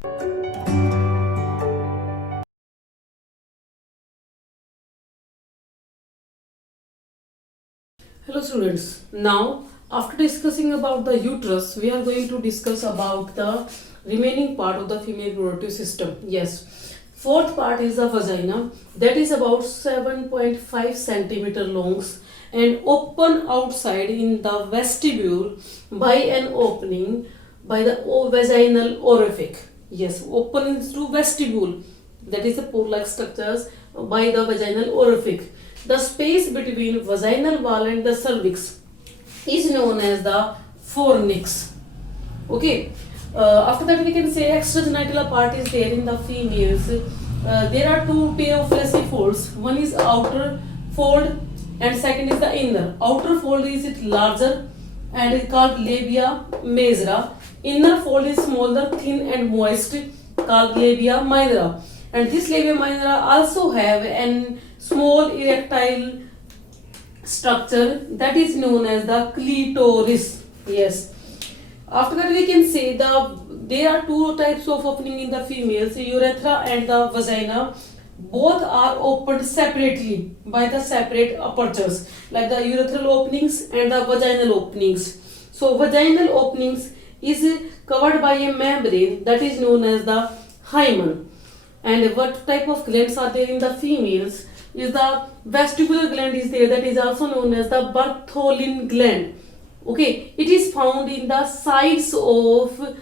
Hello students. Now after discussing about the uterus, we are going to discuss about the remaining part of the female reproductive system. Yes. Fourth part is the vagina, that is about 7.5 centimeter long and open outside in the vestibule by an opening by the vaginal orifice. Yes, open into vestibule, that is the pore-like structures by the vaginal orifice. The space between vaginal wall and the cervix is known as the fornix. Okay. After that, we can say extragenital part is there in the females. There are two pair of fleshy folds. One is outer fold and second is the inner. Outer fold is it larger and is called labia majora. Inner fold is smaller, thin and moist, called labia minora. And this labia minora also have an small erectile structure that is known as the clitoris. Yes. After that, we can say there are two types of opening in the females, urethra and the vagina. Both are opened separately by the separate apertures, like the urethral openings and the vaginal openings. So vaginal openings is covered by a membrane that is known as the hymen. And what type of glands are there in the females is the vestibular gland is there, that is also known as the Bartholin gland. Okay, it is found in the sides of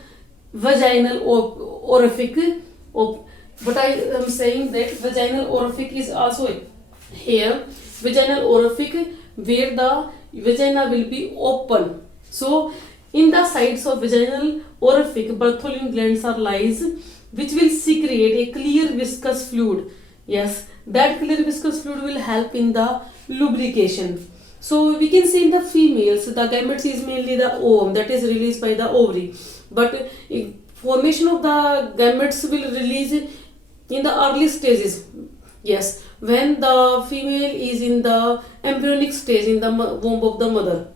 vaginal orifice. But I am saying that vaginal orifice is also here. Vaginal orifice where the vagina will be open. So in the sides of vaginal orifice, Bartholin glands are lies, which will secrete a clear viscous fluid. Yes, that clear viscous fluid will help in the lubrication. So we can see in the females, the gametes is mainly the ovum that is released by the ovary. But formation of the gametes will release in the early stages. Yes, when the female is in the embryonic stage in the womb of the mother.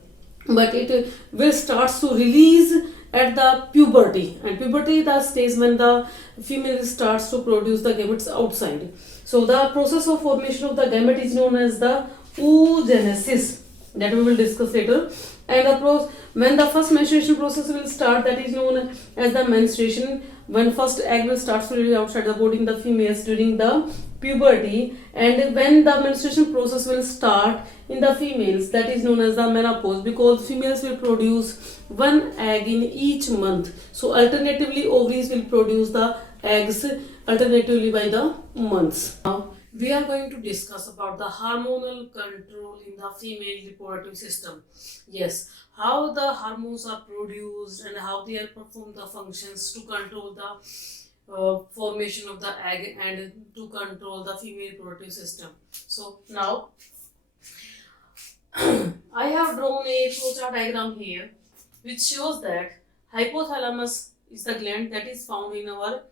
But it will start to release at the puberty, and puberty is the stage when the female starts to produce the gametes outside. So the process of formation of the gamete is known as the oogenesis, that we will discuss later. And when the first menstruation process will start, that is known as the menstruation, when first egg will start to release outside the body in the females during the puberty. And when the menstruation process will start in the females, that is known as the menopause, because females will produce one egg in each month. So alternatively ovaries will produce the eggs alternatively by the months. Now we are going to discuss about the hormonal control in the female reproductive system. Yes, how the hormones are produced and how they are perform the functions to control the formation of the egg and to control the female reproductive system. So now I have drawn a flowchart diagram here which shows that hypothalamus is the gland that is found in our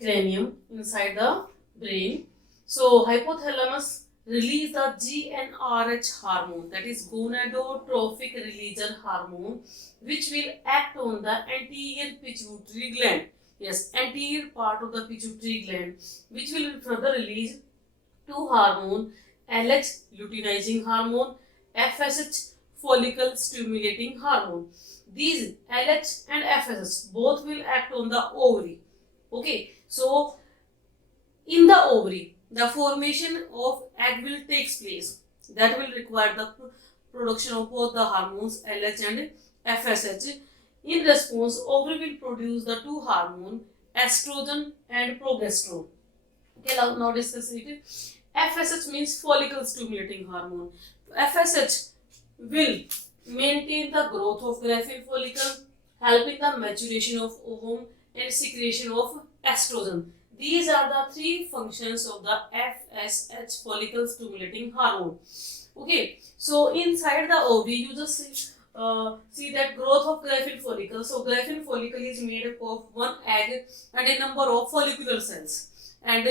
cranium inside the brain. So hypothalamus release the GnRH hormone, that is gonadotrophic releaser hormone, which will act on the anterior pituitary gland. Yes, anterior part of the pituitary gland, which will further release two hormone, LH luteinizing hormone, FSH follicle stimulating hormone. These LH and FSH both will act on the ovary. Okay, so in the ovary, the formation of egg will takes place. That will require the production of both the hormones LH and FSH. In response, ovary will produce the two hormones estrogen and progesterone. Okay, now discuss it. FSH means follicle stimulating hormone. FSH will maintain the growth of graphene follicle, helping the maturation of ovum and secretion of estrogen. These are the three functions of the FSH, follicle stimulating hormone. Okay, so inside the ovary, you just see that growth of graphene follicle. So graphene follicle is made up of one egg and a number of follicular cells. And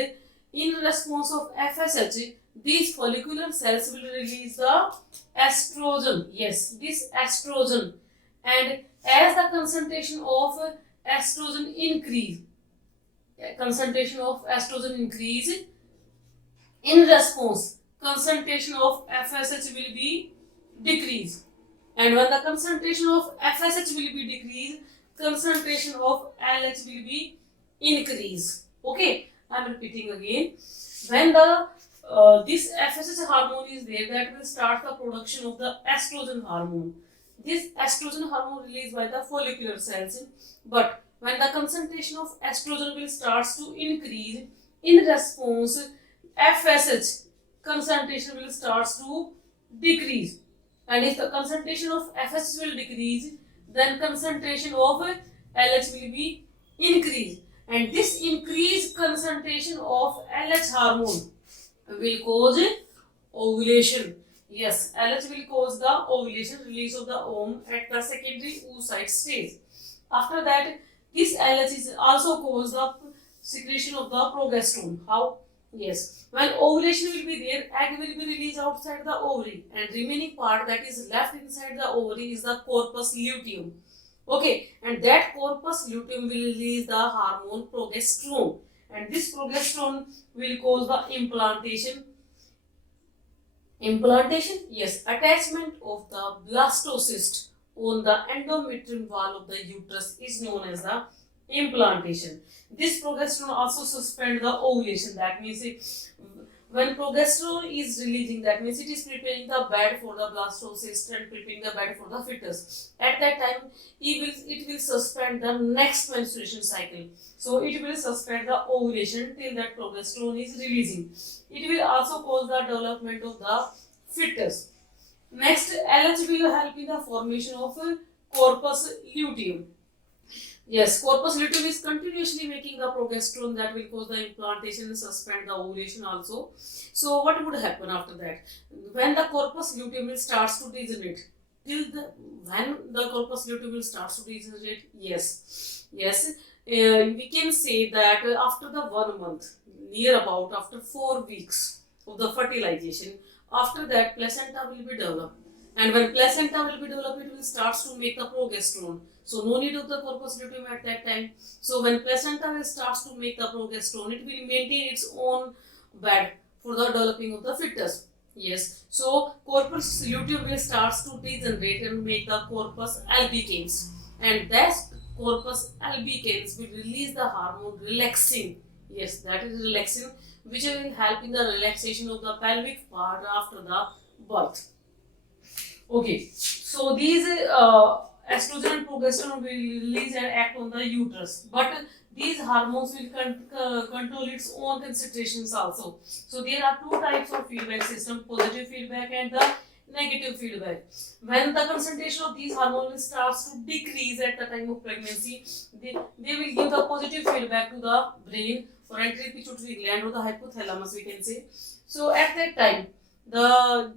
in response of FSH, these follicular cells will release the estrogen. Yes, this estrogen. And as the concentration of estrogen increase, concentration of estrogen increase. In response, concentration of FSH will be decrease. And when the concentration of FSH will be decreased, concentration of LH will be increase. Okay, I am repeating again. When the this FSH hormone is there, that will start the production of the estrogen hormone. This estrogen hormone released by the follicular cells. But when the concentration of estrogen will starts to increase, in response, FSH concentration will starts to decrease. And if the concentration of FSH will decrease, then concentration of LH will be increased. And this increased concentration of LH hormone will cause ovulation. Yes, LH will cause the ovulation, release of the ovum at the secondary oocyte stage. After that, this LH is also cause the secretion of the progesterone. How? Yes, when ovulation will be there, egg will be released outside the ovary, and remaining part that is left inside the ovary is the corpus luteum. Okay, and that corpus luteum will release the hormone progesterone, and this progesterone will cause the implantation. Implantation, yes, attachment of the blastocyst on the endometrial wall of the uterus is known as the implantation. This progesterone also suspend the ovulation. That means when progesterone is releasing, that means it is preparing the bed for the blastocyst and preparing the bed for the fetus. At that time, it will suspend the next menstruation cycle. So it will suspend the ovulation till that progesterone is releasing. It will also cause the development of the fetus. Next, LH will help in the formation of corpus luteum. Yes, corpus luteum is continuously making the progesterone that will cause the implantation and suspend the ovulation also. So what would happen after that? When the corpus luteum will starts to degenerate, when the corpus luteum will starts to degenerate, yes, we can say that after the 1 month, near about after 4 weeks of the fertilization, after that placenta will be developed. And when placenta will be developed, it will start to make the progesterone. So no need of the corpus luteum at that time. So when placenta will start to make the progesterone, it will maintain its own bed for the developing of the fetus. Yes. So corpus luteum will start to degenerate and make the corpus albicans. And that corpus albicans will release the hormone relaxin. Yes, that is relaxin, which will help in the relaxation of the pelvic part after the birth. Okay, so these estrogen and progesterone will release and act on the uterus, but these hormones will control its own concentrations also. So there are two types of feedback system: positive feedback and the negative feedback. When the concentration of these hormones starts to decrease at the time of pregnancy, they will give the positive feedback to the brain, parental pituitary gland or the hypothalamus, we can say. So at that time, the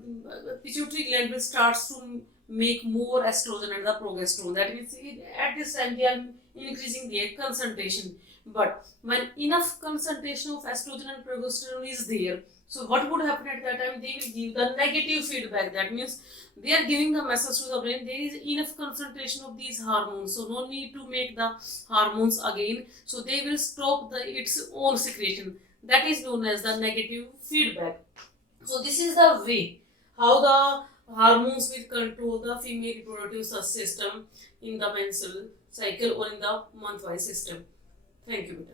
pituitary gland will start to make more estrogen and the progesterone. That means at this time they are increasing their concentration. But when enough concentration of estrogen and progesterone is there, so what would happen at that time? They will give the negative feedback. That means they are giving the message to the brain, there is enough concentration of these hormones, so no need to make the hormones again. So they will stop its own secretion. That is known as the negative feedback. So this is the way how the hormones will control the female reproductive system in the menstrual cycle or in the month-wise system. Thank you, beta.